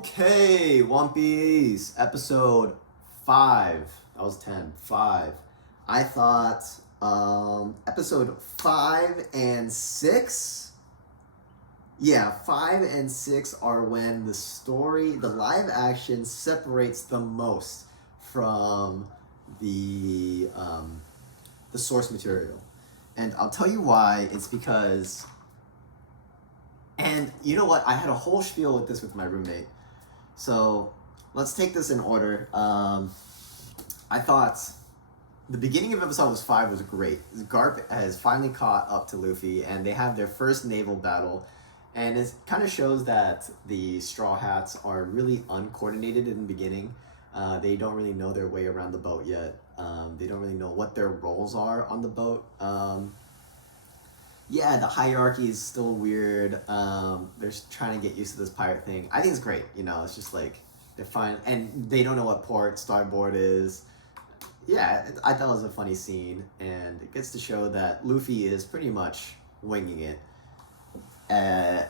Okay, One Piece, episode 5. That was 10. 5. I thought episode 5 and 6. Yeah, 5 and 6 are when the story, the live action separates the most from the source material. And I'll tell you why. It's because, and you know what? I had a whole spiel with this with my roommate. So let's take this in order. I thought the beginning of episode 5 was great. Garp has finally caught up to Luffy, and they have their first naval battle. And it kind of shows that the Straw Hats are really uncoordinated in the beginning. They don't really know their way around the boat yet. They don't really know what their roles are on the boat. Yeah, the hierarchy is still weird. They're trying to get used to this pirate thing. I think it's great. You know, it's just like they're fine, and they don't know what port starboard is. Yeah, I thought it was a funny scene, and it gets to show that Luffy is pretty much winging it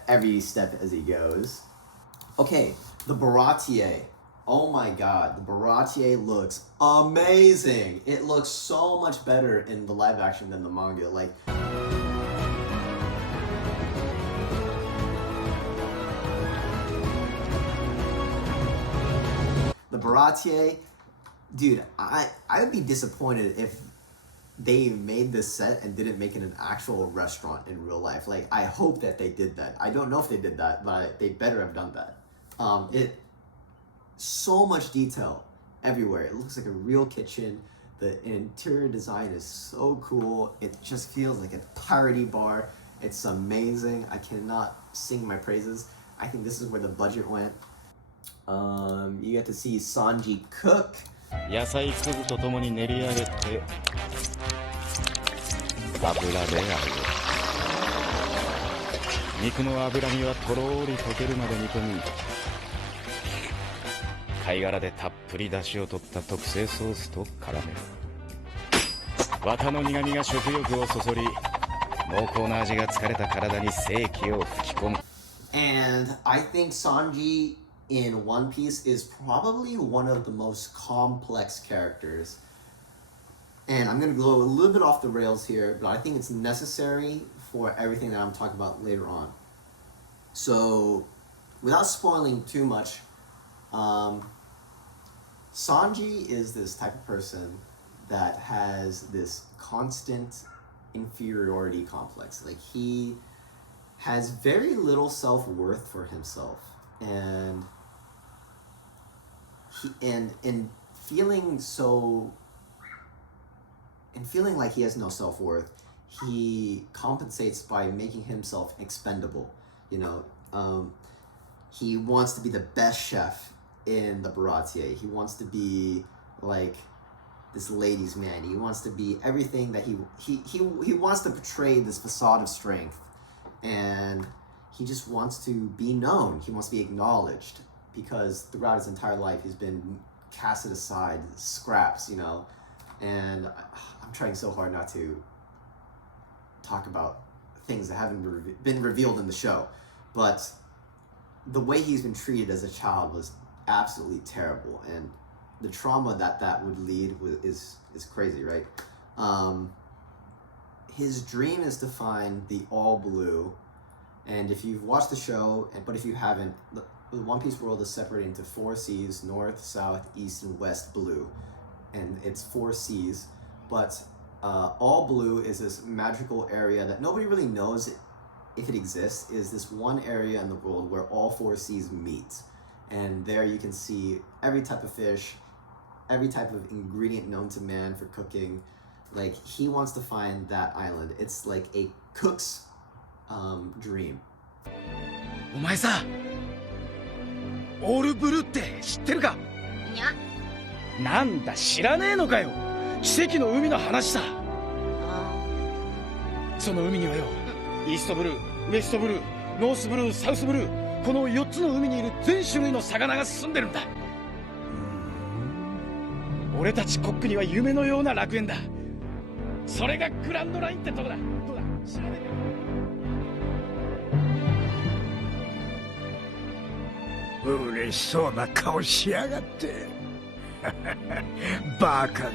every step as he goes. Okay, the Baratie. Oh my god, the Baratie looks amazing. It looks so much better in the live action than the manga. Like, the Baratie, dude, I would be disappointed if they made this set and didn't make it an actual restaurant in real life. Like, I hope that they did that. I don't know if they did that, but they better have done that. So much detail everywhere. It looks like a real kitchen. The interior design is so cool. It just feels like a piratey bar. It's amazing. I cannot sing my praises. I think this is where the budget went. You get to see Sanji cook. 野菜粒とともに練り上げて油で揚げる肉の脂身はとろり溶けるまで煮込み貝殻でたっぷり出汁を取った特製ソースと絡める綿の苦みが食欲をそそり濃厚な味が疲れた体に生気を吹き込む And I think Sanji in One Piece is probably one of the most complex characters. And I'm going to go a little bit off the rails here, but I think it's necessary for everything that I'm talking about later on. So, without spoiling too much, Sanji is this type of person that has this constant inferiority complex. Like, he has very little self-worth for himself. And feeling like he has no self-worth, he compensates by making himself expendable. You know, he wants to be the best chef in the Baratie. He wants to be like this ladies' man. He wants to be everything that he wants to portray this facade of strength, and he just wants to be known. He wants to be acknowledged, because throughout his entire life he's been casted aside, scraps, you know. And I'm trying so hard not to talk about things that haven't been revealed in the show, but the way he's been treated as a child was absolutely terrible, and the trauma that would lead is crazy, right? His dream is to find the All Blue. And if you've watched the show, but if you haven't, the One Piece world is separated into 4 seas: North, South, East, and West Blue. And it's 4 seas. But All Blue is this magical area that nobody really knows if it exists. Is this one area in the world where all 4 seas meet. And there you can see every type of fish, every type of ingredient known to man for cooking. Like, he wants to find that island. It's like a cook's dream. お前さ、オールブルーって知ってるか？にゃ。なんだ知らねえのかよ。奇跡の海の話さ。その海にはよ、イーストブルー、ウエストブルー、ノースブルー、サウスブルー、この4つの海にいる全種類の魚が住んでるんだ。俺たちコックには夢のような楽園だ。それがグランドラインってとこだ。どうだ？知らねえか？嬉しそうな顔しやがって。バカが。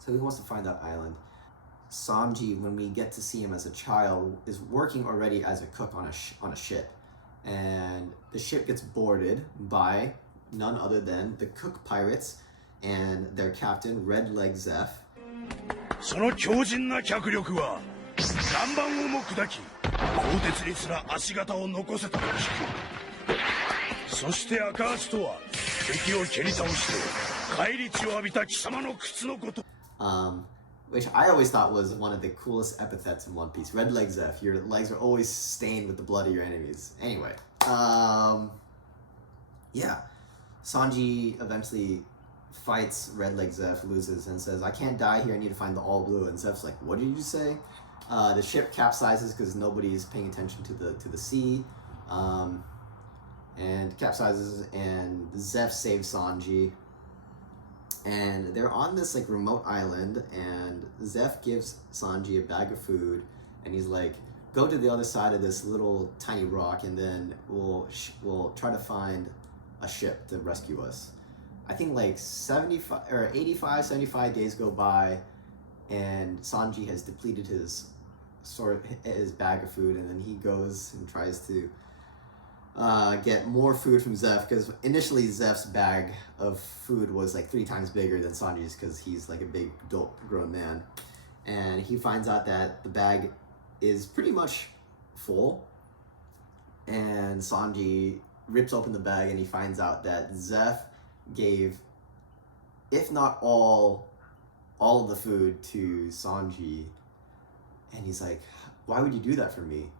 So he wants to find that island. Sanji, when we get to see him as a child, is working already as a cook on a ship, and the ship gets boarded by none other than the Cook Pirates and their captain Red Leg Zeph. その強靭な脚力は岩盤をも砕き、鋼鉄にすら足形を残せたと聞く。そして赤足とは敵を蹴り倒して返り血を浴びた貴様の靴のこと。Which I always thought was one of the coolest epithets in One Piece. Red Leg Zeph. Your legs are always stained with the blood of your enemies. Anyway, yeah. Sanji eventually fights Red Leg Zeph, loses, and says, I can't die here, I need to find the All Blue. And Zeph's like, what did you say? The ship capsizes because nobody's paying attention to the sea. And capsizes, and Zeph saves Sanji. And they're on this like remote island, and Zeph gives Sanji a bag of food, and he's like, go to the other side of this little tiny rock, and then we'll try to find a ship to rescue us. I think like 75 days go by, and Sanji has depleted his bag of food, and then he goes and tries to get more food from Zeph, because initially Zeph's bag of food was like 3 times bigger than Sanji's because he's like a big adult grown man, and he finds out that the bag is pretty much full, and Sanji rips open the bag and he finds out that Zeph gave, if not all of the food to Sanji, and he's like, why would you do that for me?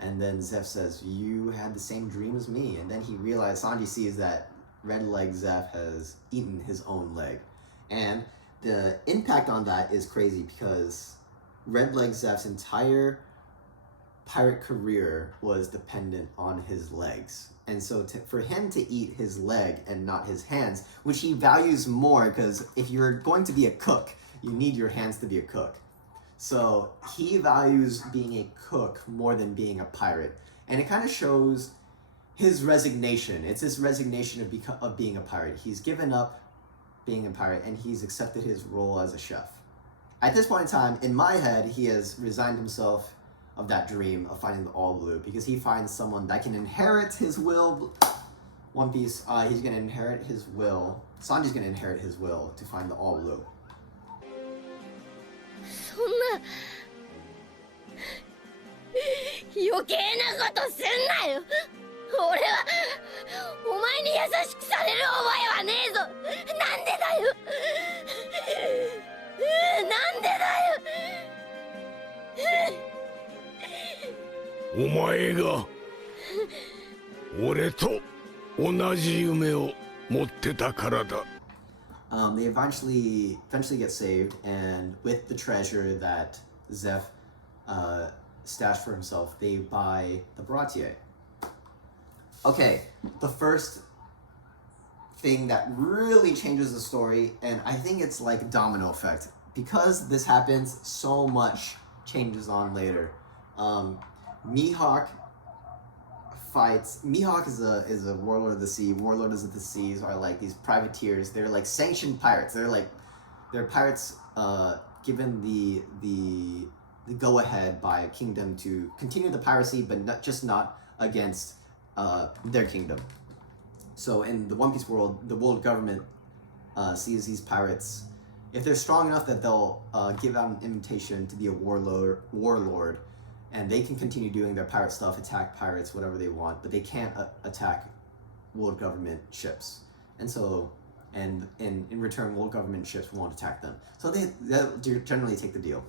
And then Zeph says, you had the same dream as me. And then he realized, Sanji sees that Red Leg Zeph has eaten his own leg. And the impact on that is crazy because Red Leg Zeph's entire pirate career was dependent on his legs. And so for him to eat his leg and not his hands, which he values more, because if you're going to be a cook, you need your hands to be a cook. So he values being a cook more than being a pirate. And it kind of shows his resignation. It's his resignation of being a pirate. He's given up being a pirate and he's accepted his role as a chef. At this point in time, in my head, he has resigned himself of that dream of finding the All Blue because he finds someone that can inherit his will. One Piece, he's going to inherit his will. Sanji's going to inherit his will to find the All Blue. そんな余計なことすんなよ。俺はお前に優しくされる覚えはねえぞ。なんでだよ。なんでだよ。お前が俺と同じ夢を持ってたからだ。They eventually get saved, and with the treasure that Zeph stashed for himself, they buy the Baratie. Okay, the first thing that really changes the story, and I think it's like domino effect. Because this happens, so much changes on later. Mihawk fights. Mihawk is a warlord of the sea. Warlords of the seas are like these privateers. They're like sanctioned pirates. They're pirates given the go ahead by a kingdom to continue the piracy, but not against their kingdom. So in the One Piece world, the world government sees these pirates. If they're strong enough that they'll give out an invitation to be a warlord, and they can continue doing their pirate stuff, attack pirates, whatever they want, but they can't attack world government ships. And so, and in return, world government ships won't attack them. So they generally take the deal.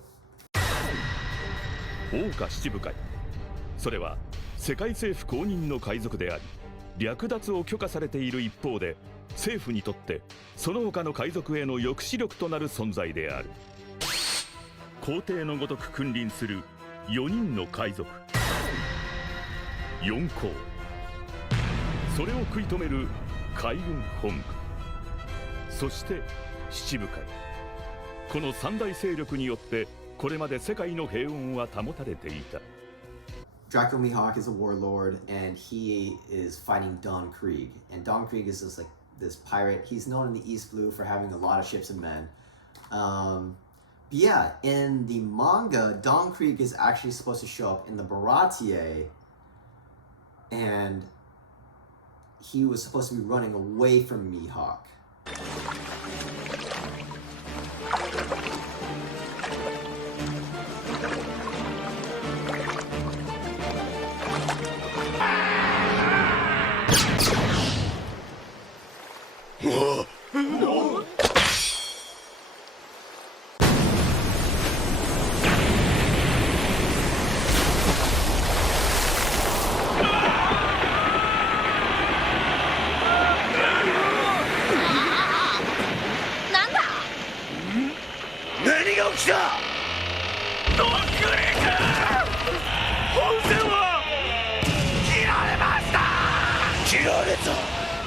桜花七部会、それは世界政府公認の海賊であり、略奪を許可されている一方で、政府にとってその他の海賊への抑止力となる存在である。皇帝のごとく君臨する4人の海賊、4皇、それを食い止める海軍本部、そして七部会。この三大勢力によってこれまで世界の平穏は保たれていた。Draco Mihawk is a warlord, and he is fighting Don Krieg. And Don Krieg is just like this pirate. He's known in the East Blue for having a lot of ships and men. But yeah, in the manga, Don Krieg is actually supposed to show up in the Baratie, and he was supposed to be running away from Mihawk.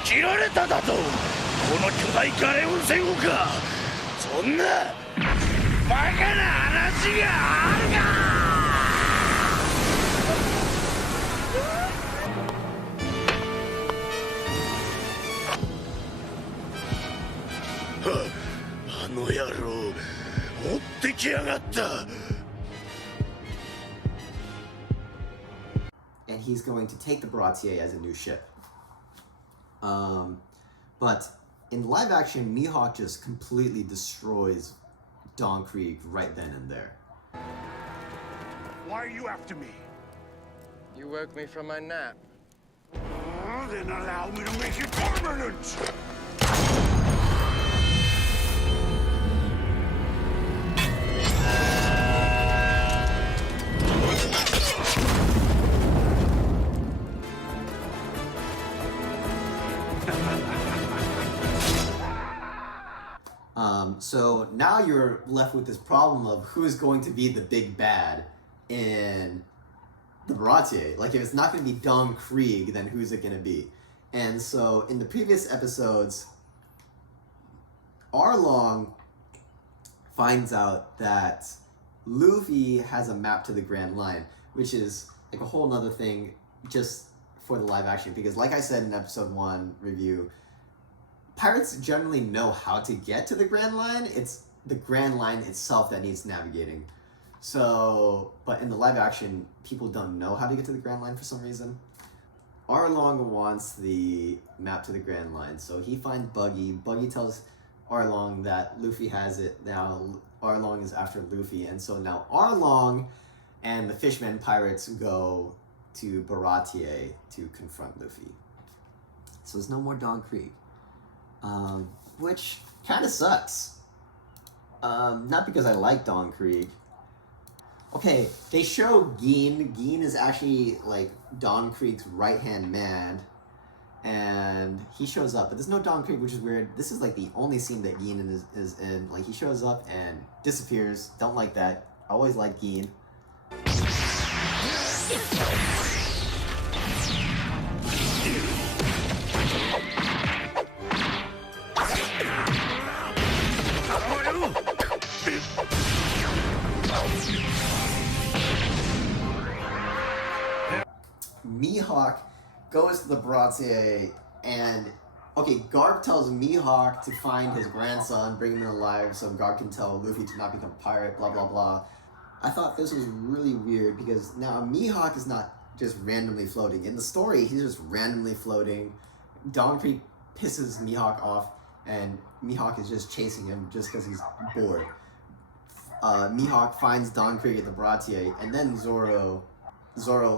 切られただと、この巨大ガレオン戦をか。そんなバカな話があるか。あの野郎、追ってきやがった。And he's going to take the Baratie as a new ship. But in live action, Mihawk just completely destroys Don Krieg right then and there. Why are you after me? You woke me from my nap. Then allow me to make it permanent! So now you're left with this problem of who's going to be the big bad in the Baratie. Like, if it's not going to be Don Krieg, then who's it going to be? And so in the previous episodes, Arlong finds out that Luffy has a map to the Grand Line, which is like a whole nother thing just for the live action. Because like I said in episode 1 review, pirates generally know how to get to the Grand Line. It's the Grand Line itself that needs navigating. So, but in the live action, people don't know how to get to the Grand Line for some reason. Arlong wants the map to the Grand Line, so he finds Buggy. Buggy tells Arlong that Luffy has it. Now Arlong is after Luffy, and so now Arlong and the Fishman pirates go to Baratie to confront Luffy. So there's no more Don Krieg. Which kind of sucks. Not because I like Don Krieg. Okay, they show Gin. Gin is actually like Don Krieg's right-hand man, and he shows up, but there's no Don Krieg, which is weird. This is like the only scene that Gin is in. Like, he shows up and disappears. Don't like that. I always like Gin. Mihawk goes to the Baratie, and okay, Garp tells Mihawk to find his grandson, bring him alive, so Garp can tell Luffy to not become a pirate, blah blah blah. I thought this was really weird because now Mihawk is not just randomly floating. In the story, he's just randomly floating. Don Krieg pisses Mihawk off, and Mihawk is just chasing him just because he's bored. Mihawk finds Don Krieg at the Baratie, and then Zoro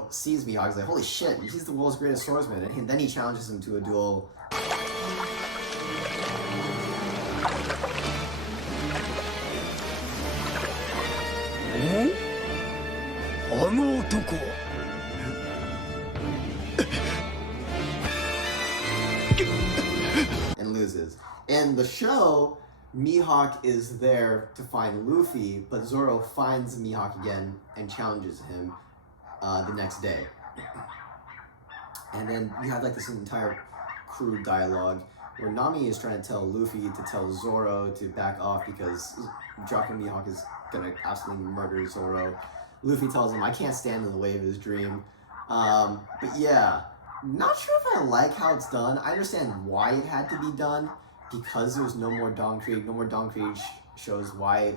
sees Mihawk. He's like, holy shit, he's the world's greatest swordsman. And then he challenges him to a duel. And loses. In the show, Mihawk is there to find Luffy, but Zoro finds Mihawk again and challenges him the next day. And then you have like this entire crude dialogue where Nami is trying to tell Luffy to tell Zoro to back off because Draco Mihawk is gonna absolutely murder Zoro. Luffy tells him, I can't stand in the way of his dream. But yeah, not sure if I like how it's done. I understand why it had to be done because there was no more Dawn Creek shows. Why